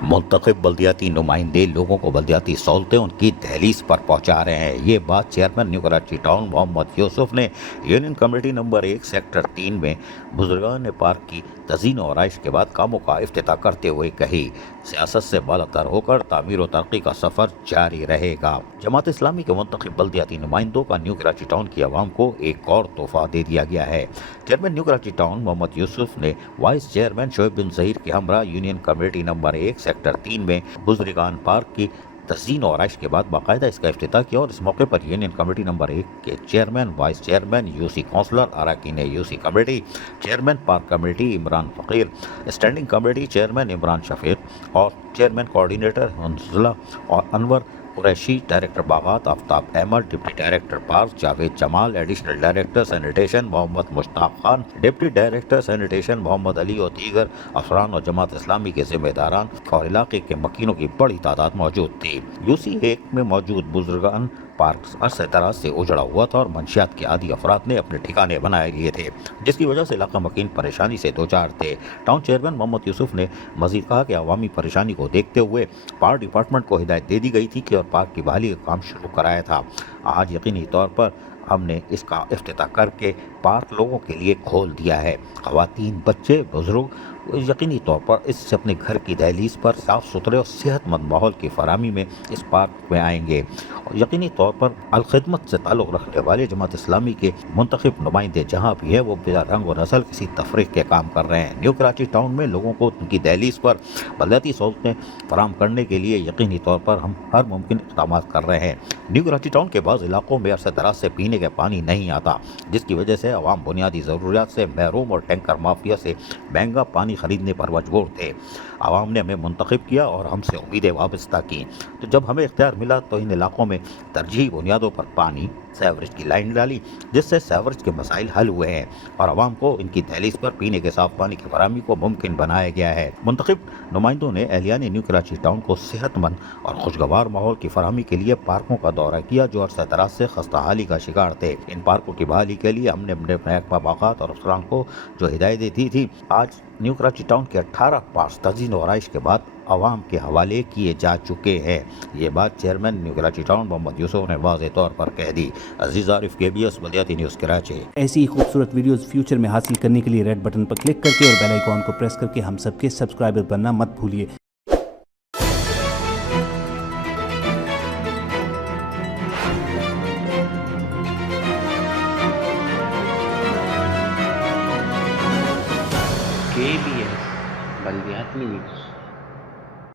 मुंतखब बल्दियाती नुमाइंदे लोगों को बल्दियाती सहूलतें उनकी दहलीज पर पहुंचा रहे हैं। ये बात chairman new Karachi town Mohammad Yusuf ने यूनियन कमेटी नंबर 1 सेक्टर 3 में बुजुर्गान पार्क की तज़ीन और आइश के बाद कामों का इफ्तिताह करते हुए कही, सियासत से बालातर होकर तामीर और तरक्की का सफ़र जारी रहेगा। जमात इस्लामी के मुंतखब बल्दियाती नुमाइंदों का न्यू कराची टाउन की आवाम को एक और तोहफा दे दिया गया है। Chairman new Karachi town Mohammad Yusuf ने वाइस चेयरमैन शोएब बिन ज़हीर के हमरा यूनियन कमेटी नंबर 1 सेक्टर 3 में बुजुर्गान पार्क की तज़ीन और आइश के बाद बाकायदा इसका इफ्तिताह किया और इस मौके पर यूनियन कमेटी नंबर 1 के chairman, vice chairman, UC councillor, अरकान UC committee, chairman park committee Imran Faqir, standing committee chairman Imran Shafiq और चेयरमैन कोऑर्डिनेटर हंसला और अनवर कुरैशी, डायरेक्टर बागात Aftab Ahmed, deputy director park Javed Jamal, additional director sanitation Mohammad Mushtaq Khan, deputy director sanitation Mohammad Ali और दीगर अफरान और जमात इस्लामी के जिम्मेदारान और इलाके के मकीनों की बड़ी तादाद मौजूद थी। यूसी 1 में मौजूद बुजुर्गान पार्क अरसे दराज से उजड़ा हुआ था और मंशियात के आदि अफराद ने अपने ठिकाने बनाए लिए थे, जिसकी वजह से इलाका मकीन परेशानी से दो चार थे। टाउन चेयरमैन मोहम्मद यूसुफ ने मजीद कहा कि अवामी परेशानी को देखते हुए पार्क डिपार्टमेंट को हिदायत दे दी गई थी कि और पार्क की बहाली का काम शुरू कराया था। आज यकीनी तौर पर हमने इसका इफ्तिताह करके पार्क लोगों के लिए खोल दिया है। ख़वातीन, बच्चे, बुजुर्ग यकीनी तौर पर इससे अपने घर की दहलीज पर साफ़ सुथरे और सेहतमंद माहौल की फराहमी में इस पार्क में आएंगे। और यकीनी तौर पर अलखिदमत से ताल्लुक़ रखने वाले जमात इस्लामी के मुंतखब नुमाइंदे जहाँ भी है वो बिला रंग और नस्ल किसी तफरीक के काम कर रहे हैं। न्यू कराची टाउन में लोगों को उनकी दहलीज पर बलदियाती सहूलतें फराहम करने के लिए यकीनी तौर पर हम हर मुमकिन इक़दाम कर रहे हैं। न्यू कराची टाउन के बाद इलाकों में अरसे दराज से पीने का पानी नहीं आता, जिसकी वजह से अवाम बुनियादी ज़रूरियात से महरूम और टैंकर माफिया से महंगा पानी खरीदने पर मजबूर थे। आवाम ने हमें मुंतखब किया और हमसे उम्मीदें वाबस्ता की, तो जब हमें इख्तियार मिला तो इन इलाकों में तरजीही बुनियादों पर पानी सेवरेज की लाइन डाली, जिससे सेवरेज के मसाइल हल हुए हैं और आवाम को इनकी दहलीज पर पीने के साफ पानी की फराहमी को मुमकिन बनाया गया है। मुंतखब नुमाइंदों ने एहलियान न्यू कराची टाउन को सेहतमंद और खुशगवार माहौल की फराहमी के लिए पार्कों का दौरा किया जो अरसे दराज से खस्ताहाली का शिकार थे। इन पार्कों की बहाली के लिए हमने अपने महकमा बागात और अफसरान को जो हिदायतें दी थी, आज न्यू कराची टाउन के 18 पार्क तज़ीन और आइश के बाद आवाम के हवाले किए जा चुके हैं। ये बात chairman new Karachi town Mohammad Yusuf ने वाज़ेह तौर पर कह दी। अजीज़ आरिफ, KBS बल्दियाती न्यूज़ कराची। ऐसी ही खूबसूरत वीडियोस फ्यूचर में हासिल करने के लिए रेड बटन पर क्लिक करके और बेल आइकॉन को प्रेस करके हम सबके सब्सक्राइबर बनना मत भूलिए। KBS बल्दियाती न्यूज़।